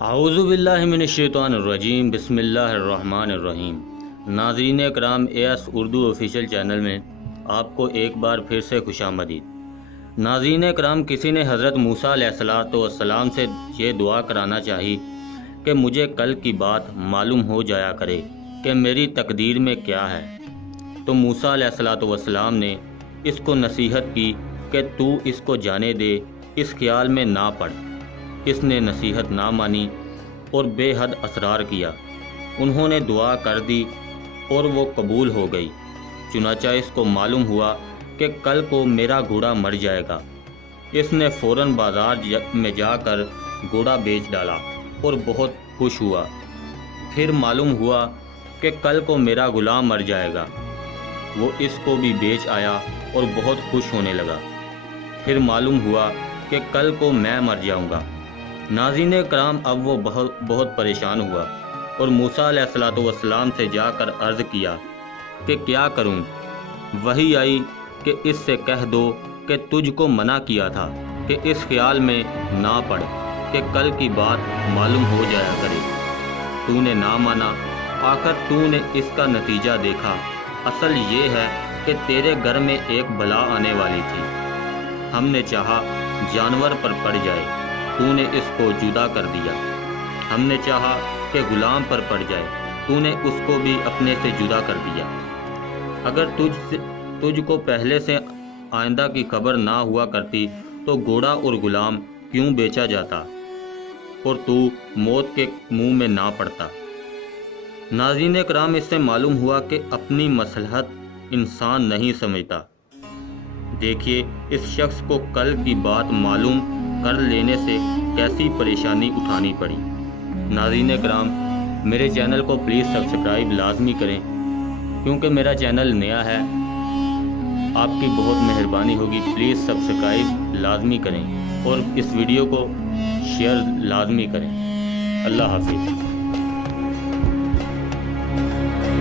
اعوذ باللہ من الشیطان الرجیم، بسم اللہ الرحمن الرحیم۔ ناظرین اکرام، AS اردو آفیشیل چینل میں آپ کو ایک بار پھر سے خوش آمدید۔ ناظرین اکرام، کسی نے حضرت موسیٰ علیہ السلام سے یہ دعا کرانا چاہی کہ مجھے کل کی بات معلوم ہو جایا کرے کہ میری تقدیر میں کیا ہے، تو موسیٰ علیہ السلام نے اس کو نصیحت کی کہ تو اس کو جانے دے، اس خیال میں نہ پڑ۔ اس نے نصیحت نہ مانی اور بے حد اصرار کیا۔ انہوں نے دعا کر دی اور وہ قبول ہو گئی۔ چنانچہ اس کو معلوم ہوا کہ کل کو میرا گھوڑا مر جائے گا۔ اس نے فوراً بازار میں جا کر گھوڑا بیچ ڈالا اور بہت خوش ہوا۔ پھر معلوم ہوا کہ کل کو میرا غلام مر جائے گا۔ وہ اس کو بھی بیچ آیا اور بہت خوش ہونے لگا۔ پھر معلوم ہوا کہ کل کو میں مر جاؤں گا۔ ناظرین کرام، اب وہ بہت پریشان ہوا اور موسیٰ علیہ السلام سے جا کر عرض کیا کہ کیا کروں؟ وحی آئی کہ اس سے کہہ دو کہ تجھ کو منع کیا تھا کہ اس خیال میں نہ پڑ کہ کل کی بات معلوم ہو جایا کرے۔ تو نے نہ مانا، آخر تو نے اس کا نتیجہ دیکھا۔ اصل یہ ہے کہ تیرے گھر میں ایک بلا آنے والی تھی۔ ہم نے چاہا جانور پر پڑ جائے، تو نے اس کو جدا کر دیا۔ ہم نے چاہا کہ غلام پر پڑ جائے، تو نے اس کو بھی اپنے سے جدا کر دیا۔ اگر تجھ کو پہلے سے آئندہ کی خبر نہ ہوا کرتی تو گھوڑا اور غلام کیوں بیچا جاتا اور تو موت کے منہ میں نہ پڑتا؟ ناظرین کرام، اس سے معلوم ہوا کہ اپنی مصلحت انسان نہیں سمجھتا۔ دیکھیے اس شخص کو کل کی بات معلوم کر لینے سے کیسی پریشانی اٹھانی پڑی۔ ناظرین کرام، میرے چینل کو پلیز سبسکرائب لازمی کریں، کیونکہ میرا چینل نیا ہے۔ آپ کی بہت مہربانی ہوگی، پلیز سبسکرائب لازمی کریں اور اس ویڈیو کو شیئر لازمی کریں۔ اللہ حافظ۔